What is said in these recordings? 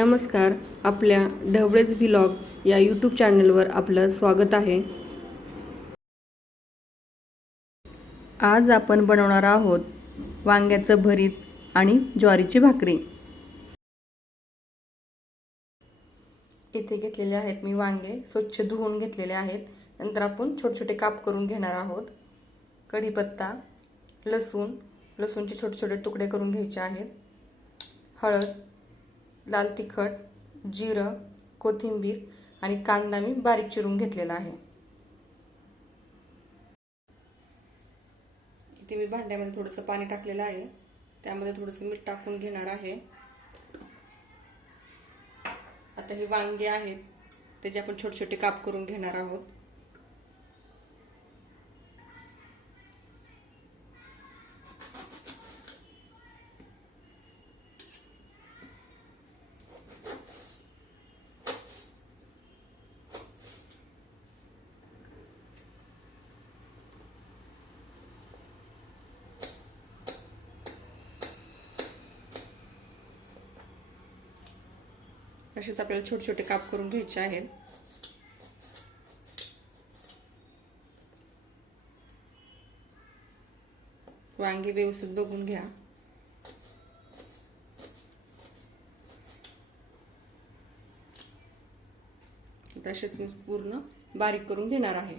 नमस्कार. आपल्या ढवळेच व्लॉग या यूट्यूब चॅनलवर आपलं स्वागत आहे. आज आपण बनवणार आहोत वांग्याचं भरीत आणि ज्वारीची भाकरी. इथे घेतलेले आहेत मी वांगे, स्वच्छ धुवून घेतलेले आहेत. नंतर आपण छोटे छोटे काप करून घेणार आहोत. कढीपत्ता, लसूणचे छोटे छोटे तुकडे करून घ्यायचे आहेत. हळद, लाल तिखट, जिरं, कोथिंबीर आणि कांदा मी बारीक चिरून घेतलेला आहे. इथे मी भांड्यामध्ये थोडंसं पाणी टाकलेलं आहे. त्यामध्ये थोडंसं मीठ टाकून घेणार आहे. आता हे वांगे आहेत त्याचे आपण छोटे छोटे काप करून घेणार आहोत. असेच आपल्याला छोटे छोटे काप करून घ्यायचे आहेत. वांगे व्यवस्थित बघून घ्या. तसेच पूर्ण बारीक करून घेणार आहे.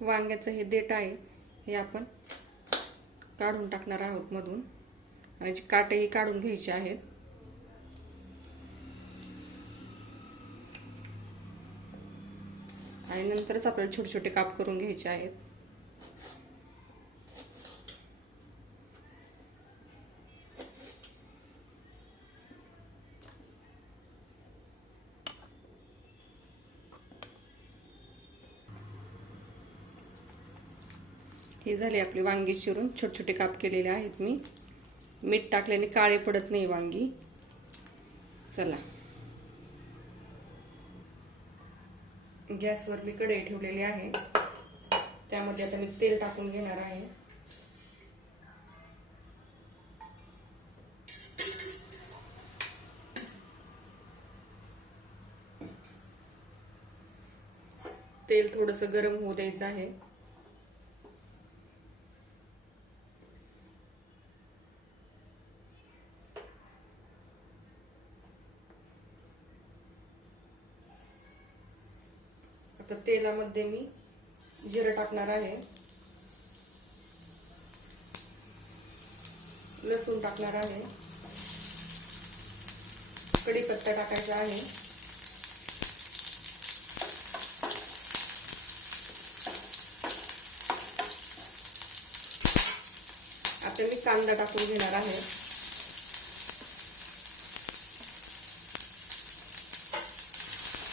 वांग्याचं हे देठ आहे हे आपण काढून टाकणार आहोत मधून आणि काटेही काढून घ्यायचे आहेत. आणि नंतरच आपल्याला छोटे छोटे काप करून घ्यायचे आहेत. हे झाले आपले वांगी चिरून छोटे छोटे काप केलेले आहेत मी. मीठ टाकल्याने काळे पडत नाही वांगी. चला, गॅसवर मी कढई ठेवलेली आहे. त्यामध्ये आता मी तेल टाकून घेणार आहे. तेल थोडंसं गरम होऊ द्यायचं आहे. आता तेलामध्ये मी जिरं टाकणार आहे, लसूण टाकणार आहे, कढीपत्ता टाकायचा आहे. आता मी कांदा टाकून घेणार आहे.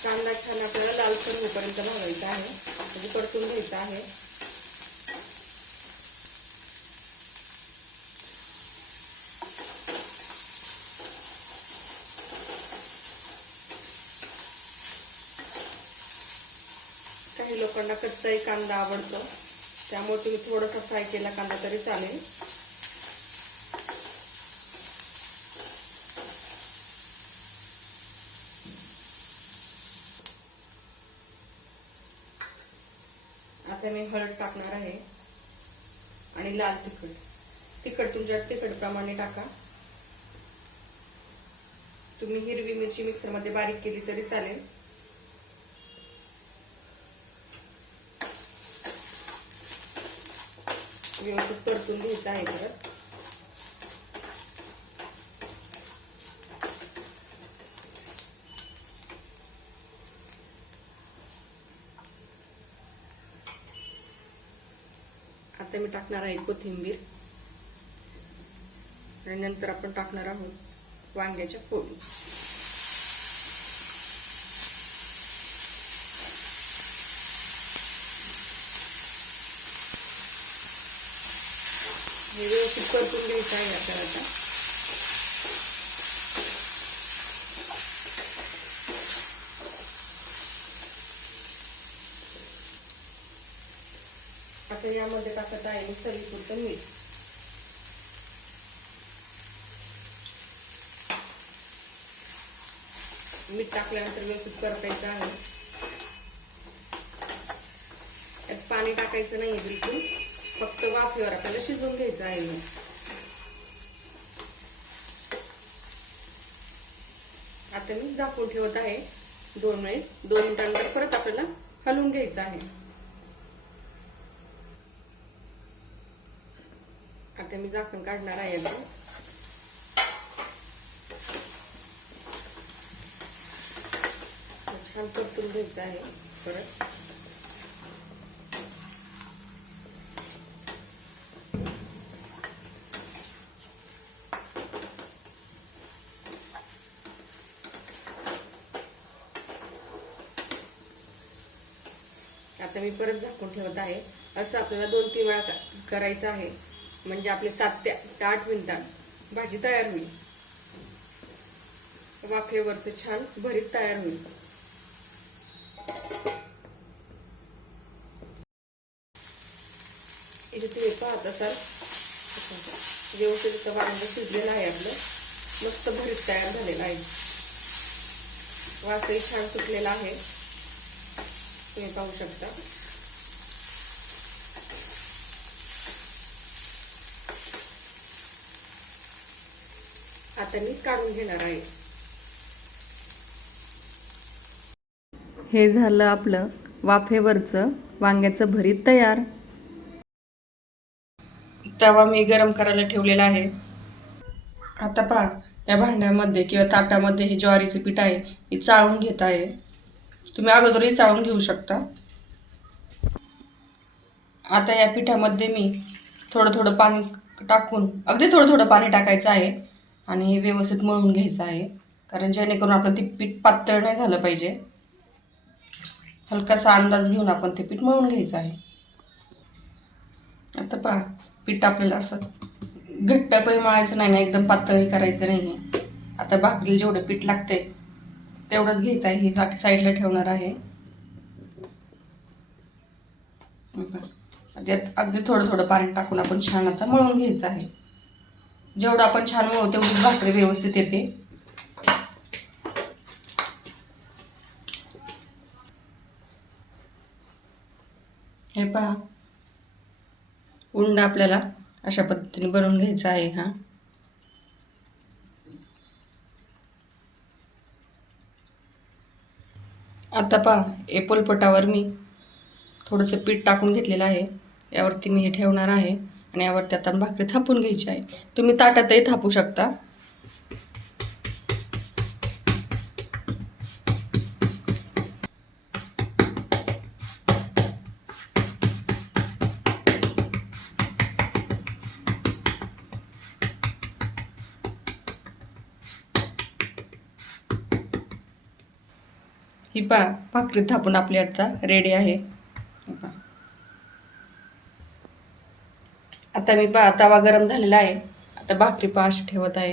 कांदा छान आपल्याला लालसर होईपर्यंत भाजायचा आहे, म्हणजे परतून घ्यायचा आहे. काही लोकांना कच्चाही कांदा आवडतो, त्यामुळे तुम्ही थोडासा फ्राय केला कांदा तरी चालेल. आता मी हळद टाकणार आहे आणि लाल तिखट तुमच्या तिखटप्रमाणे टाका. तुम्ही हिरवी मिरची मिक्सरमध्ये बारीक केली तरी चालेल. व्यवस्थित परतून घ्यायचं आहे. परत आता मी टाकणार आहे कोथिंबीर आणि नंतर आपण टाकणार आहोत वांग्याच्या फोडी. हे व्यवस्थित परतून घ्यायचं आहे आपल्याला. आता यामध्ये टाकत आहे मी चवीपुरतं मीठ. मीठ टाकल्यानंतर व्यवस्थित परतायचं आहे. त्यात पाणी टाकायचं नाहीये बिलकुल, फक्त वाफेवर आपल्याला शिजवून घ्यायचं आहे. आता मी झाकून ठेवत आहे 2 मिनिट. 2 मिनिटांनंतर परत आपल्याला हलवून घ्यायचं आहे. आता मी झाकण काढणार आहे. छान परतून घ्यायचं आहे परत. आता मी परत झाकून ठेवत आहे. असं आपल्याला 2-3 वेळा करायचं आहे, म्हणजे आपले 7 ते 8 मिनिटात भाजी तयार होईल. वाफेवरचं छान भरीत तयार होईल. इथे तुम्ही पाहत असाल व्यवस्थित वांग शिजलेलं आहे आपलं. मस्त भरीत तयार झालेलं आहे. वासही छान सुटलेला आहे, तुम्ही पाहू शकता. आता मी काढून घेणार आहे. हे झालं आपलं वाफेवरचं वांग्याचं भरीत तयार. तवा मी गरम करायला ठेवलेला आहे. आता पहा, या भांड्यामध्ये किंवा ताटामध्ये हे ज्वारीचे पीठ आहे, हे चाळून घेत आहे. तुम्ही अगोदरही चाळून घेऊ शकता. आता या पिठामध्ये मी थोडं थोडं पाणी टाकून, अगदी थोडं थोडं पाणी टाकायचं आहे आणि हे व्यवस्थित मळून घ्यायचं आहे, कारण जेणेकरून आपलं ते पीठ पातळ नाही झालं पाहिजे. हलकासा अंदाज घेऊन आपण ते पीठ मळून घ्यायचं आहे. आता पहा, पीठ आपल्याला असं घट्ट पण मळायचं नाही ना, एकदम पातळही करायचं नाही. आता भाकरीला जेवढं पीठ लागते तेवढंच घ्यायचं आहे. हे साईडला ठेवणार आहे. त्यात अगदी थोडं थोडं पाणी टाकून आपण छान आता मळून घ्यायचं आहे. जेवढं आपण छान मळू तेवढी भाकरी व्यवस्थित येते. हे पहा, उंडा आपल्याला अशा पद्धतीने बनवून घ्यायचा आहे. हा आता पहा, पोलपटावर मी थोडंसं पीठ टाकून घेतलेलं आहे. यावरती मी हे ठेवणार आहे आणि यावरती आता भाकरी थापून घ्यायची आहे. तुम्ही ताटातही थापू शकता. ही पहा, भाकरी थापून आपली आता रेडी आहे. आता मी पहा, तवा गरम झालेला आहे. आता भाकरी पहा अशी ठेवत आहे.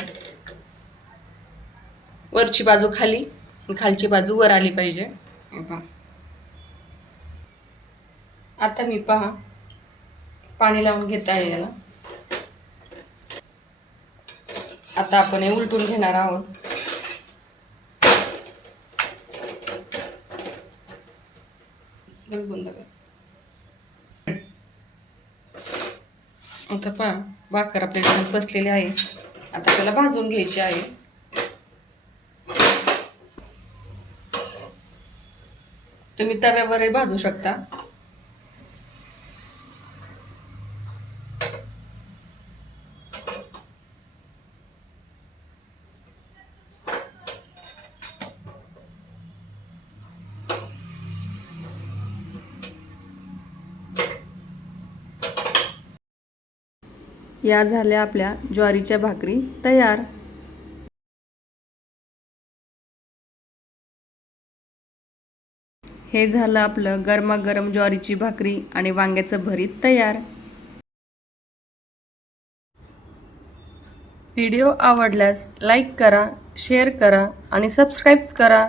वरची बाजू खाली आणि खालची बाजू वर आली पाहिजे. पहा, आता मी पहा पाणी लावून घेत आहे याला. आता आपण हे उलटून घेणार आहोत. बंद कर. आता पहा, भाकर आपल्याला बसलेली आहे. आता आपल्याला भाजून घ्यायची आहे. तुम्ही तव्यावरही भाजू शकता. या झाल्या आपल्या ज्वारीच्या भाकरी तयार. हे झालं आपलं गरमागरम ज्वारीची भाकरी आणि वांग्याचं भरीत तयार. व्हिडिओ आवडल्यास लाईक करा, शेअर करा आणि सबस्क्राईब करा.